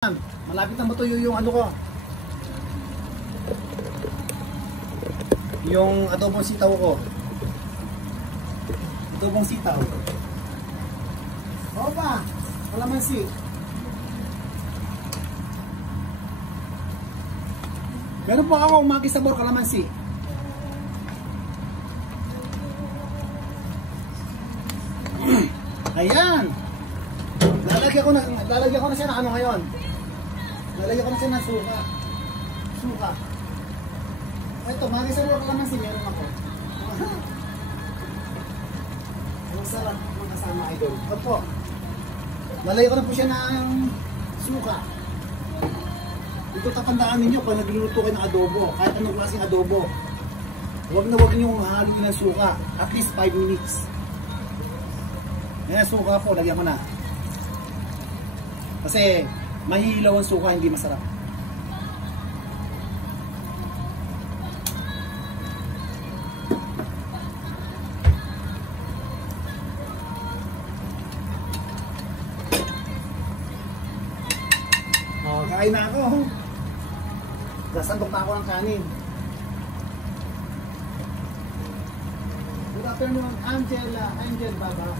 Malapit na matuyo yung ano ko. Yung adobong sitaw ko. Adobong sitaw. Opa, kalamansi. Meron po ako makisabor kalamansi. Ayan. Lalagyan ko na siya ng ano ngayon. Lalagyan ko na siya ng suka. Suka. Ito, makisabor kalamansi meron ako. Ang sarap ng kasama idol. Opo. Lalagyan ko na po siya ng suka. Ito tatandaan ninyo pag nagluluto kayo ng adobo, kahit anong klaseng adobo, huwag nyo haluin ng suka, at least 5 minutes. Ayan, suka po, lagyan ko na. Kasi mahihilaw ang suka, hindi masarap. Oh, kain na ako. Sasandok na ako ng kanin. Good afternoon, Angel Baba.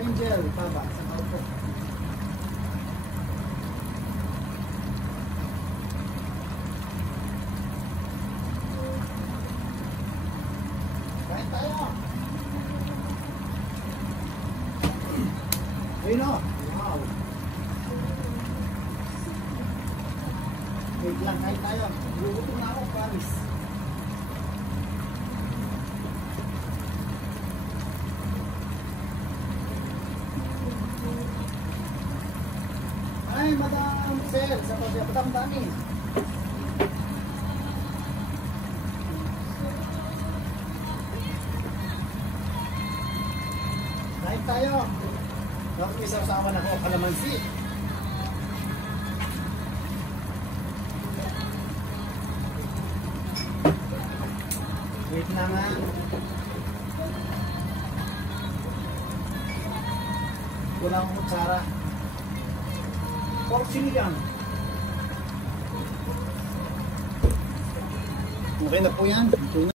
Angel Baba. Sa kaupo. Kain tayo. Ayun o. Wow. Wait lang, kain tayo. Luto na ako, promise. Ay, Madam Sel, sa Madam Dami. Kain tayo. Bakit isasama na ako kalamansi? Wait na nga. Kulang ang kutsara. Pork sinigang. Okay na po yan.